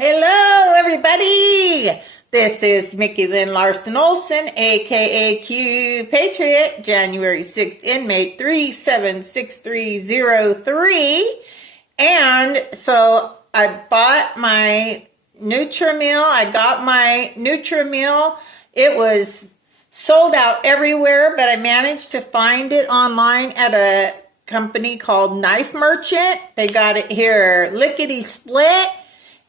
Hello, everybody. This is Mickey Lynn Larson-Olson, aka Q Patriot, January 6th, inmate 376303. And so I bought my Nutrimill. I got my Nutrimill. It was sold out everywhere, but I managed to find it online at a company called Knife Merchant. They got it here lickety split.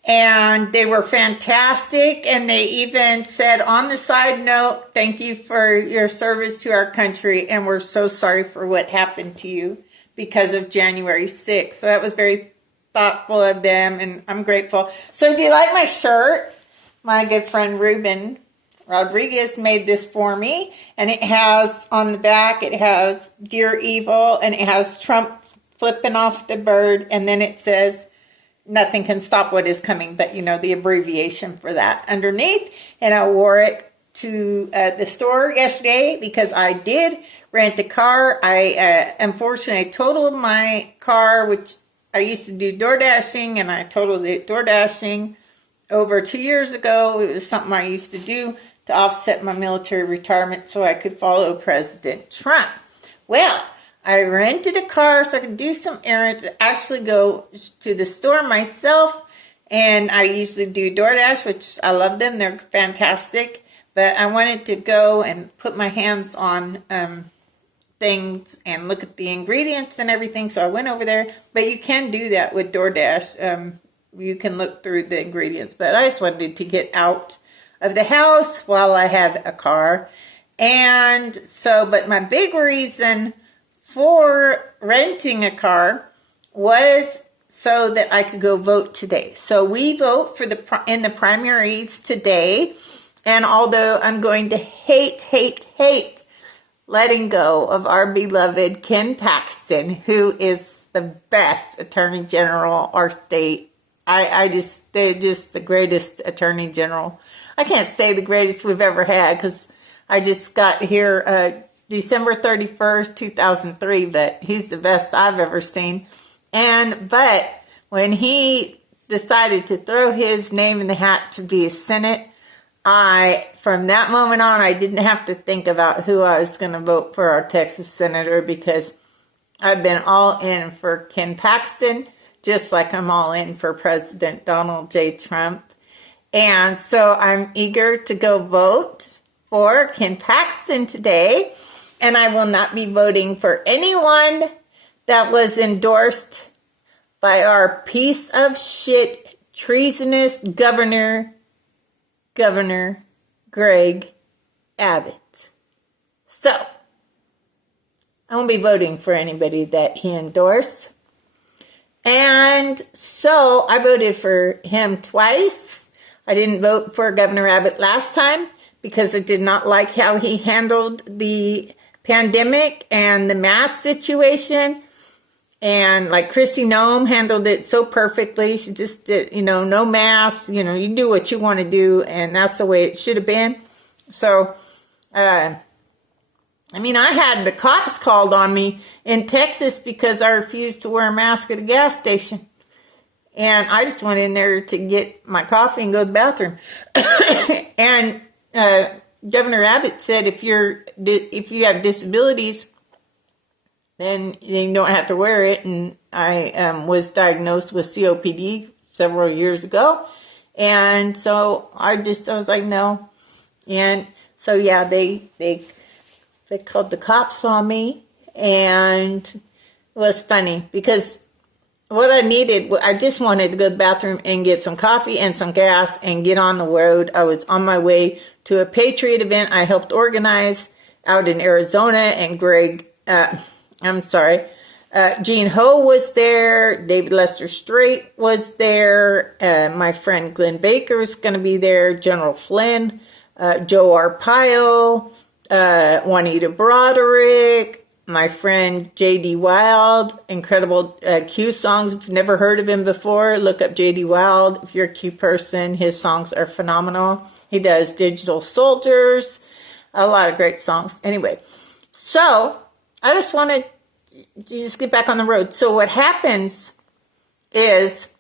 And they were fantastic. And they even said on the side note, thank you for your service to our country. And we're so sorry for what happened to you because of January 6th. So that was very thoughtful of them. And I'm grateful. So do you like my shirt? My good friend Ruben Rodriguez made this for me. And it has on the back, it has Dear Evil. And it has Trump flipping off the bird. And then it says, nothing can stop what is coming, but you know, the abbreviation for that underneath. And I wore it to the store yesterday because I did rent a car. I unfortunately totaled my car, which I used to do door dashing, and I totaled it door dashing over 2 years ago. It was something I used to do to offset my military retirement so I could follow President Trump. Well, I rented a car so I could do some errands, actually go to the store myself. And I usually do DoorDash, which I love them. They're fantastic. But I wanted to go and put my hands on things and look at the ingredients and everything. So I went over there. But you can do that with DoorDash. You can look through the ingredients. But I just wanted to get out of the house while I had a car. And so, but my big reason for renting a car was so that I could go vote today. So we vote for in the primaries today. And although I'm going to hate letting go of our beloved Ken Paxton, who is the best attorney general our state. They're just the greatest attorney general. I can't say the greatest we've ever had because I just got here December 31st, 2003, but he's the best I've ever seen. But when he decided to throw his name in the hat to be a Senate, from that moment on, I didn't have to think about who I was going to vote for our Texas senator because I've been all in for Ken Paxton, just like I'm all in for President Donald J. Trump. And so I'm eager to go vote for Ken Paxton today. And I will not be voting for anyone that was endorsed by our piece of shit, treasonous Governor Greg Abbott. So, I won't be voting for anybody that he endorsed. And so, I voted for him twice. I didn't vote for Governor Abbott last time because I did not like how he handled the pandemic and the mask situation. And like Kristi Noem handled it so perfectly. She just did, no masks, you do what you want to do. And that's the way it should have been. So, I had the cops called on me in Texas because I refused to wear a mask at a gas station. And I just went in there to get my coffee and go to the bathroom. And, Governor Abbott said if you have disabilities, then you don't have to wear it. And I was diagnosed with COPD several years ago. And so I was like, no. And so, yeah, they called the cops on me. And it was funny because what I needed, I just wanted to go to the bathroom and get some coffee and some gas and get on the road. I was on my way to a Patriot event I helped organize out in Arizona, and Gene Ho was there, David Lester Strait was there, my friend Glenn Baker is going to be there, General Flynn, Joe Arpaio, Juanita Broderick, my friend J.D. Wild, incredible Q songs. If you've never heard of him before, look up J.D. Wild. If you're a Q person, his songs are phenomenal. He does Digital Soldiers, a lot of great songs. Anyway, so I just wanted to just get back on the road. So what happens is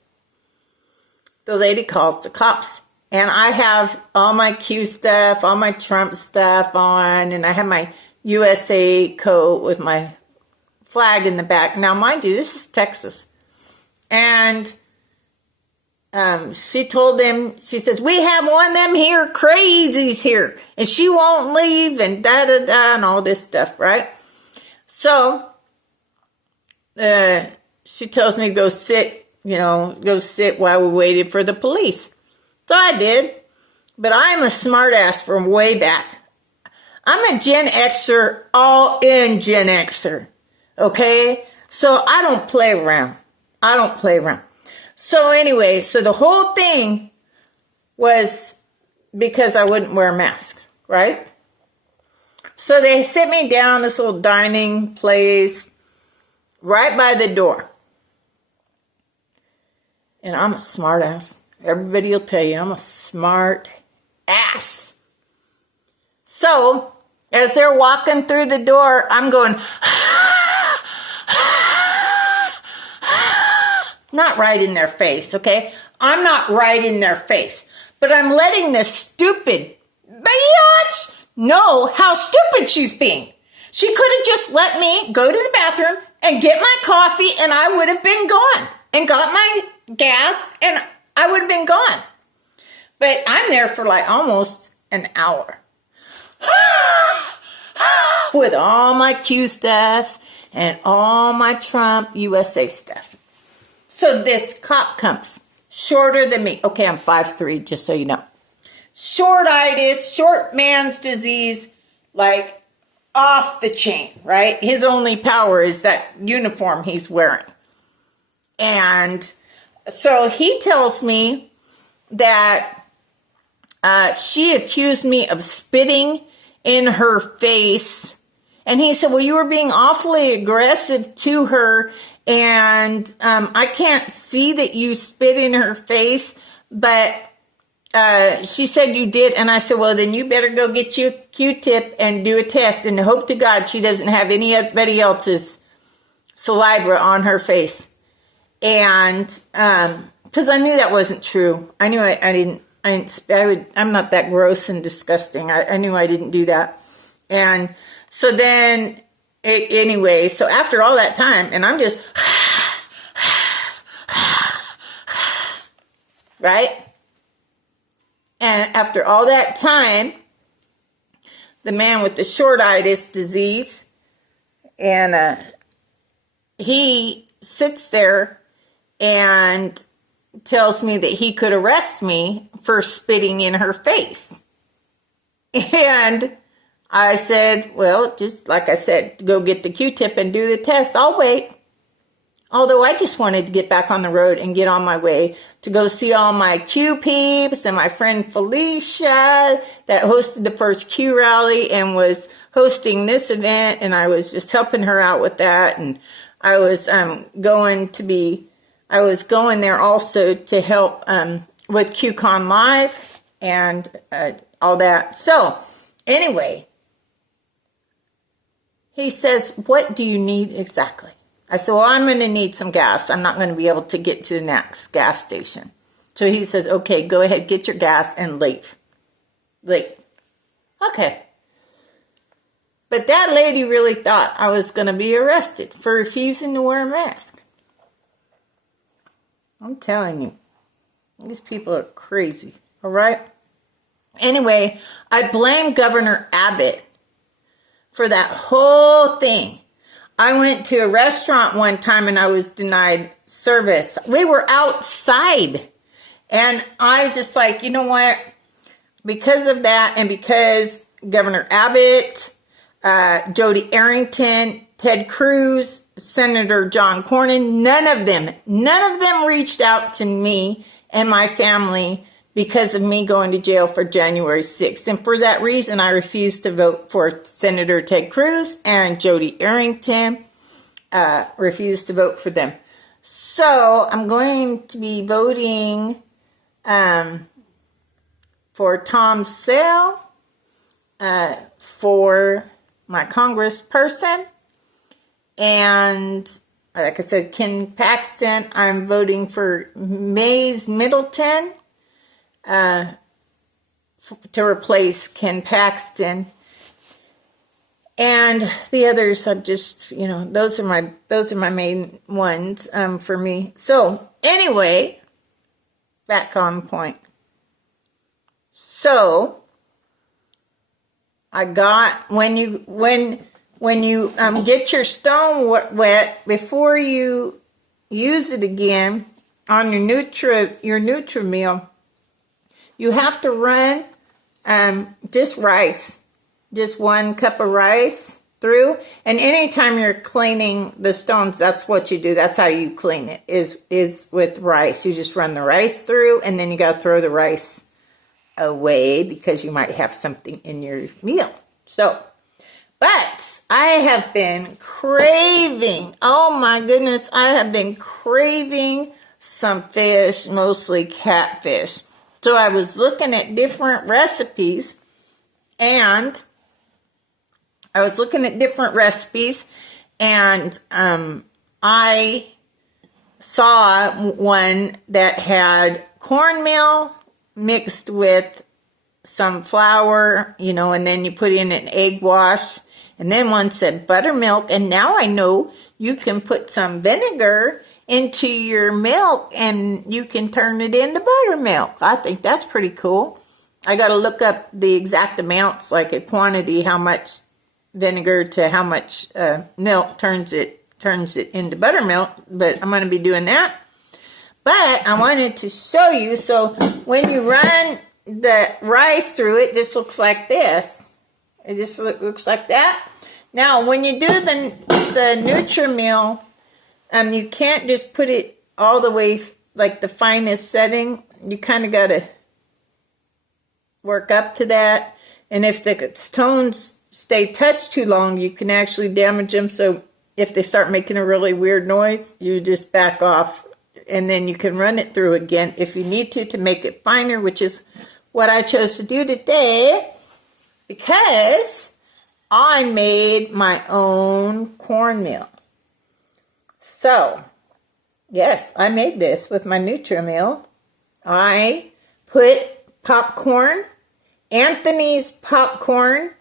the lady calls the cops. And I have all my Q stuff, all my Trump stuff on, and I have my USA coat with my flag in the back. Now, mind you, this is Texas. And she told them, she says, we have one of them here crazies here, and she won't leave, and da-da-da, and all this stuff, right? So, she tells me to go sit, go sit while we waited for the police. So I did, but I'm a smart ass from way back. I'm a Gen Xer, all in Gen Xer, okay? So I don't play around. I don't play around. So anyway, so the whole thing was because I wouldn't wear a mask, right? So they sit me down this little dining place right by the door. And I'm a smart ass. Everybody will tell you I'm a smart ass. So, as they're walking through the door, I'm going, not right in their face, okay? I'm not right in their face. But I'm letting this stupid bitch know how stupid she's being. She could have just let me go to the bathroom and get my coffee, and I would have been gone. And got my gas, and I would have been gone. But I'm there for like almost an hour. With all my Q stuff and all my Trump USA stuff. So this cop comes, shorter than me. Okay, I'm 5'3", just so you know. Shortitis, short man's disease, like off the chain, right? His only power is that uniform he's wearing. And so he tells me that she accused me of spitting in her face. And he said, well, you were being awfully aggressive to her, and I can't see that you spit in her face, but she said you did. And I said, well, then you better go get you a Q-tip and do a test, and hope to God she doesn't have anybody else's saliva on her face. And because I knew that wasn't true. I knew I'm not that gross and disgusting. I knew I didn't do that. And so then, anyway, so after all that time, and I'm just, right? And after all that time, the man with the shortitis disease, and he sits there and tells me that he could arrest me for spitting in her face. And I said, well, just like I said, go get the Q-tip and do the test. I'll wait. Although I just wanted to get back on the road and get on my way to go see all my Q peeps and my friend Felicia that hosted the first Q rally and was hosting this event. And I was just helping her out with that. And I was going there also to help with QCon Live and all that. So, anyway, he says, what do you need exactly? I said, well, I'm going to need some gas. I'm not going to be able to get to the next gas station. So he says, okay, go ahead, get your gas and leave. Leave. Okay. But that lady really thought I was going to be arrested for refusing to wear a mask. I'm telling you, these people are crazy, all right? Anyway, I blame Governor Abbott for that whole thing. I went to a restaurant one time and I was denied service. We were outside. And I was just like, you know what? Because of that and because Governor Abbott, Jody Arrington, Ted Cruz, Senator John Cornyn, none of them reached out to me and my family because of me going to jail for January 6th. And for that reason, I refused to vote for Senator Ted Cruz and Jody Arrington. Refused to vote for them. So I'm going to be voting for Tom Sale for my congressperson. And like I said, Ken Paxton. I'm voting for Mays Middleton to replace Ken Paxton. And the others, I'm just, you know, those are my main ones for me. So anyway, back on point. So I got, when you get your stone wet, before you use it again on your Nutrimill, you have to run just rice, just 1 cup of rice through. And anytime you're cleaning the stones, that's what you do. That's how you clean it, is with rice. You just run the rice through, and then you got to throw the rice away because you might have something in your meal. So, but I have been craving, oh my goodness, I have been craving some fish, mostly catfish. So I was looking at different recipes, and I saw one that had cornmeal mixed with some flour, you know, and then you put in an egg wash. And then one said buttermilk. And now I know you can put some vinegar into your milk and you can turn it into buttermilk. I think that's pretty cool. I got to look up the exact amounts, like a quantity, how much vinegar to how much milk turns it into buttermilk. But I'm going to be doing that. But I wanted to show you, so when you run the rice through, it just looks like this. It just looks like that. Now, when you do the Nutrimill, you can't just put it all the way, like the finest setting. You kind of got to work up to that. And if the stones stay touched too long, you can actually damage them. So if they start making a really weird noise, you just back off. And then you can run it through again if you need to make it finer, which is what I chose to do today, because I made my own cornmeal. So, yes, I made this with my Nutrimill. I put popcorn, Anthony's popcorn,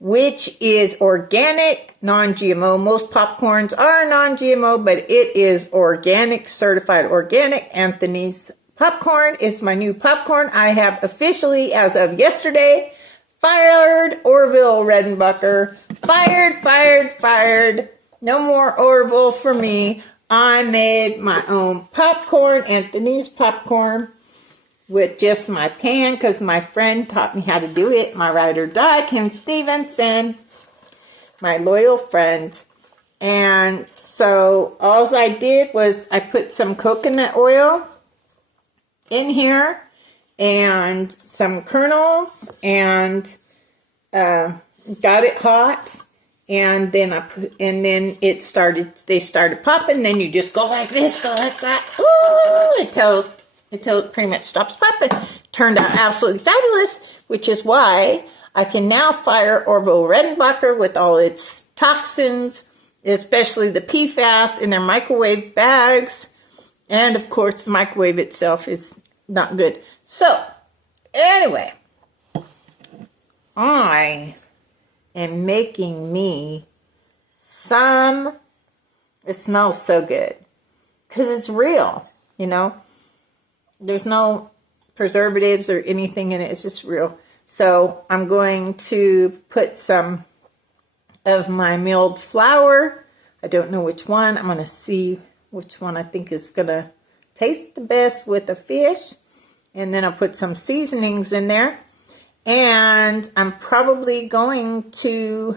which is organic, non-GMO. Most popcorns are non-GMO, but it is organic, certified organic. Anthony's popcorn is my new popcorn. I have officially, as of yesterday, fired Orville Redenbacher. Fired. No more Orville for me. I made my own popcorn, Anthony's popcorn, with just my pan, because my friend taught me how to do it. My ride or die, Kim Stevenson, my loyal friend. And so all I did was I put some coconut oil in here and some kernels, and got it hot. And then they started popping. Then you just go like this, go like that, ooh, until it pretty much stops popping. Turned out absolutely fabulous, which is why I can now fire Orville Redenbacher with all its toxins, especially the PFAS in their microwave bags. And of course, the microwave itself is not good. So, anyway, I am making me some, it smells so good, because it's real, you know. There's no preservatives or anything in it. It's just real. So I'm going to put some of my milled flour. I don't know which one. I'm going to see which one I think is going to taste the best with the fish. And then I'll put some seasonings in there. And I'm probably going to,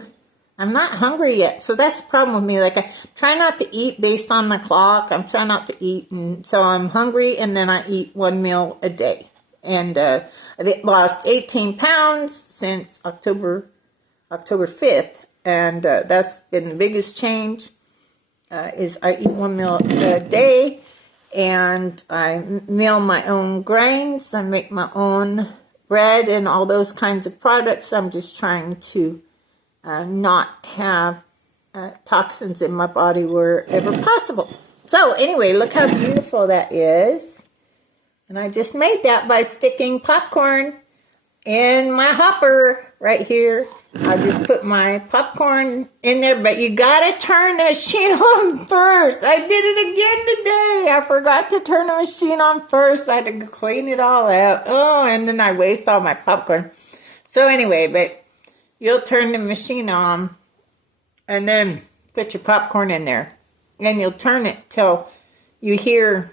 I'm not hungry yet. So that's the problem with me. Like, I try not to eat based on the clock. I'm trying not to eat. And so I'm hungry, and then I eat one meal a day. And I've lost 18 pounds since October 5th. And that's been the biggest change, is I eat one meal a day. And I mill my own grains. I make my own bread and all those kinds of products. I'm just trying to not have toxins in my body wherever possible. So anyway, look how beautiful that is. And I just made that by sticking popcorn in my hopper right here. I just put my popcorn in there, but you gotta turn the machine on first. I did it again today. I forgot to turn the machine on first. I had to clean it all out. Oh, and then I waste all my popcorn. So anyway, but you'll turn the machine on and then put your popcorn in there. And you'll turn it till you'll hear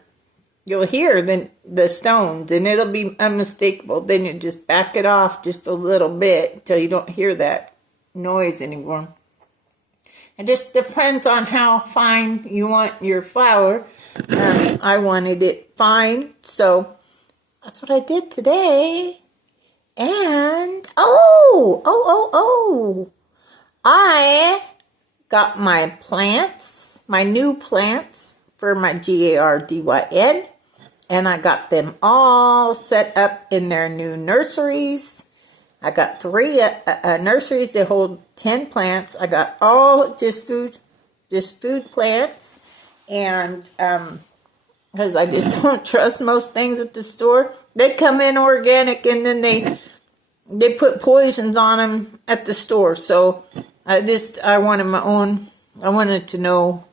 the stones, and it'll be unmistakable. Then you just back it off just a little bit until you don't hear that noise anymore. It just depends on how fine you want your flour. I wanted it fine, so that's what I did today. And I got my plants, my new plants for my GARDYN. And I got them all set up in their new nurseries. I got 3 nurseries that hold 10 plants. I got all just food plants. And because I just don't trust most things at the store. They come in organic and then they put poisons on them at the store. So I wanted my own. I wanted to know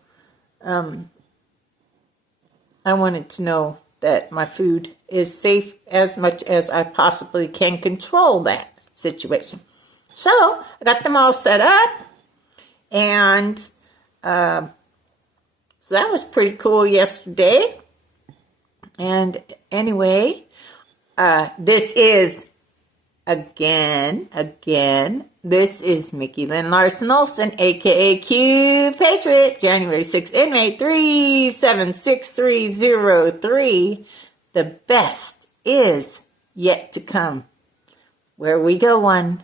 that my food is safe as much as I possibly can control that situation. So I got them all set up, and so that was pretty cool yesterday. And anyway, this is this is Mickey Lynn Larson-Olson, aka Q Patriot, January 6th, inmate 376303. The best is yet to come. Where we go one,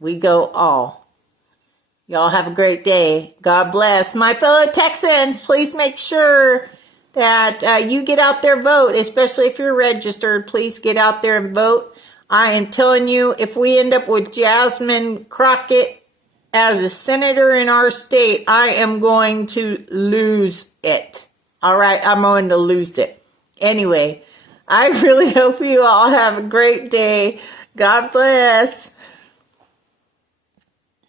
we go all. Y'all have a great day. God bless. My fellow Texans, please make sure that you get out there, vote, especially if you're registered. Please get out there and vote. I am telling you, if we end up with Jasmine Crockett as a senator in our state, I am going to lose it. All right, I'm going to lose it. Anyway, I really hope you all have a great day. God bless.